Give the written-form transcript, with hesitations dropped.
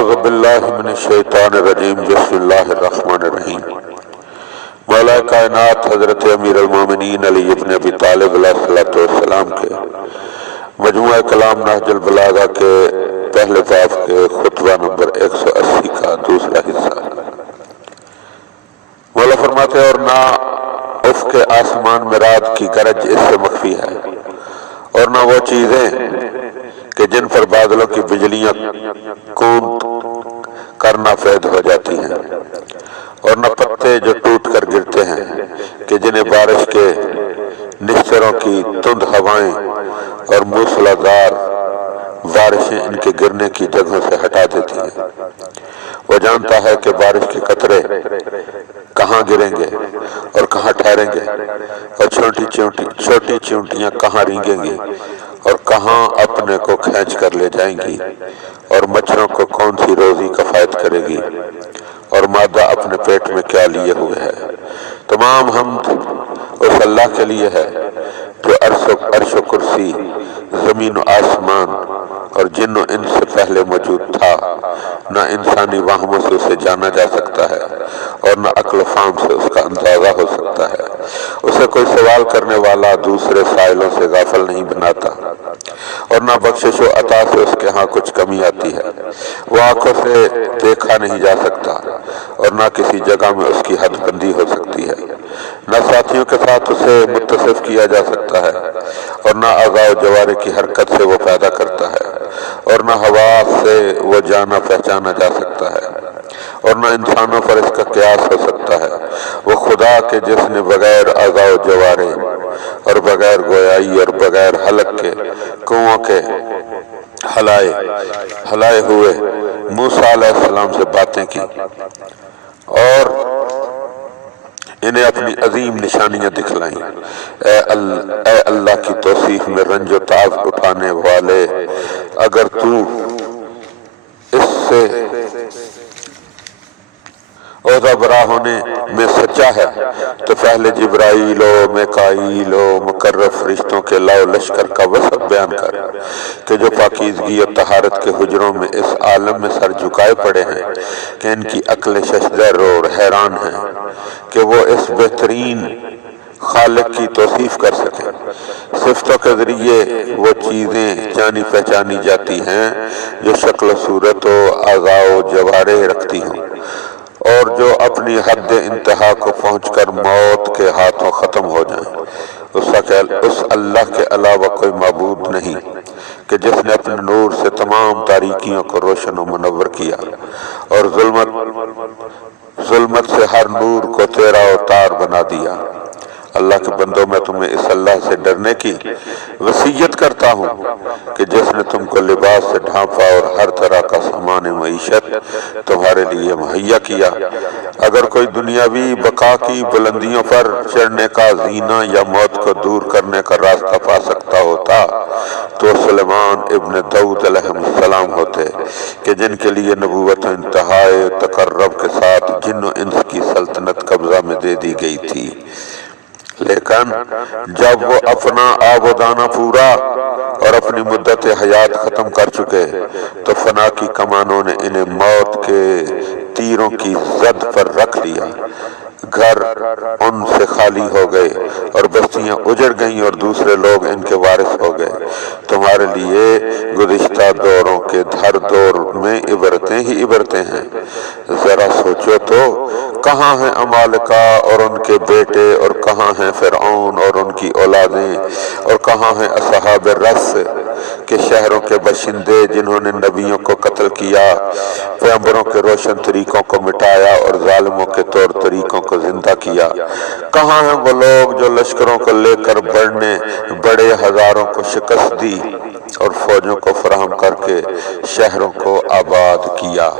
اعوذ باللہ من الشیطان الرجیم بسم اللہ الرحمن الرحیم۔ مولا کائنات حضرت امیر المومنین علی ابن ابی طالب علیہ السلام کے مجموعہ کلام نہج البلاغہ کے پہلے باب کے خطبہ نمبر 180 کا دوسرا حصہ۔ مولا فرماتے ہیں اور نہ افق آسمان میں رات کی گرج اس سے مخفی ہے، اور نہ وہ چیزیں کہ جن پر بادلوں کی بجلیاں کوند کر نافید ہو جاتی ہیں، اور نہ پتے جو ٹوٹ کر گرتے ہیں کہ جنہیں بارش کے نشتروں کی تند ہوائیں اور موسلادھار بارشیں ان کے گرنے کی جگہوں سے ہٹا دیتی ہیں۔ وہ جانتا ہے کہ بارش کے قطرے کہاں گریں گے اور کہاں ٹھہریں گے، اور چھوٹی چونٹیاں کہاں رینگیں گی اور کہاں اپنے کو کھینچ کر لے جائیں گی، اور مچھروں کو کون سی روزی کفایت کرے گی، اور مادہ اپنے پیٹ میں کیا لیے ہوئے ہے۔ تمام حمد اس اللہ کے لیے ہے جو عرش و کرسی، زمین و آسمان اور جن و انس سے پہلے موجود تھا۔ نہ انسانی وہموں سے اسے جانا جا سکتا ہے اور نہ عقل و فہم سے اس کا اندازہ ہو سکتا ہے۔ اسے کوئی سوال کرنے والا دوسرے سائلوں سے غافل نہیں بناتا، اور نہ بخشش و عطا سے اس کے ہاں کچھ کمی آتی ہے۔ وہ آنکھوں سے دیکھا نہیں جا سکتا، اور نہ کسی جگہ میں اس کی حد بندی ہو سکتی ہے۔ نہ ساتھیوں کے ساتھ اسے متصف کیا جا سکتا ہے، اور نہ اعضاء و جوارح کی حرکت سے وہ پیدا کرتا ہے، اور نہ حواس سے وہ جانا پہچانا جا سکتا ہے، اور نہ انسانوں پر اس کا قیاس ہو سکتا ہے۔ وہ خدا کے جس نے بغیر اعضاء و جوارح اور بغیر گویائی اور بغیر حلق کے کنووں کے ہلائے ہوئے موسیٰ علیہ السلام سے باتیں کی اور انہیں اپنی عظیم نشانیاں دکھلائیں۔ اے اللہ کی توصیف میں رنج و تعب اٹھانے والے، اگر تو اس سے عہدہ برا ہونے میں سچا ہے تو پہلے جبرائیل و میکائیل و مقرب فرشتوں کے لاؤ لشکر کا وصف بیان کر کہ جو پاکیزگی اور طہارت کے حجروں میں اس عالم میں سر جھکائے پڑے ہیں کہ ان کی عقل ششدر اور حیران ہیں کہ وہ اس بہترین خالق کی توصیف کر سکیں۔ صفتوں کے ذریعے وہ چیزیں جانی پہچانی جاتی ہیں جو شکل و صورت و اعضاء و جوارح رکھتی ہوں، اور جو اپنی حد انتہا کو پہنچ کر موت کے ہاتھوں ختم ہو جائیں۔ اس اللہ کے علاوہ کوئی معبود نہیں کہ جس نے اپنے نور سے تمام تاریکیوں کو روشن و منور کیا، اور ظلمت سے ہر نور کو تیرا و تار بنا دیا۔ اللہ کے بندوں، میں تمہیں اس اللہ سے ڈرنے کی وصیت کرتا ہوں کہ جس نے تم کو لباس سے ڈھانپا اور ہر طرح کا سامان معیشت تمہارے لیے مہیا کیا۔ اگر کوئی دنیاوی بقا کی بلندیوں پر چڑھنے کا زینہ یا موت کو دور کرنے کا راستہ پا سکتا ہوتا تو سلیمان ابن داؤد علیہ السلام ہوتے کہ جن کے لیے نبوت و انتہائے تقرب کے ساتھ جن و انس کی سلطنت قبضہ میں دے دی گئی تھی۔ لیکن جب وہ اپنا آب و دانہ پورا اور اپنی مدت حیات ختم کر چکے تو فنا کی کمانوں نے انہیں موت کے تیروں کی زد پر رکھ لیا۔ گھر ان سے خالی ہو گئے اور بستیاں اجڑ گئیں اور دوسرے لوگ ان کے وارث ہو گئے۔ تمہارے لیے گزشتہ دوروں کے ہر دور میں عبرتیں ہی عبرتیں ہیں۔ ذرا سوچو تو، کہاں ہیں عمالقہ اور ان کے بیٹے، اور کہاں ہیں فرعون اور ان کی اولادیں، اور کہاں ہیں اصحاب الرس کے شہروں کے باشندے جنہوں نے نبیوں کو قتل کیا، پیغمبروں کے روشن طریقوں کو مٹایا اور ظالموں کے طور طریقوں کو زندہ کیا۔ کہاں ہیں وہ لوگ جو لشکروں کو لے کر بڑے ہزاروں کو شکست دی اور فوجوں کو فراہم کر کے شہروں کو آباد کیا۔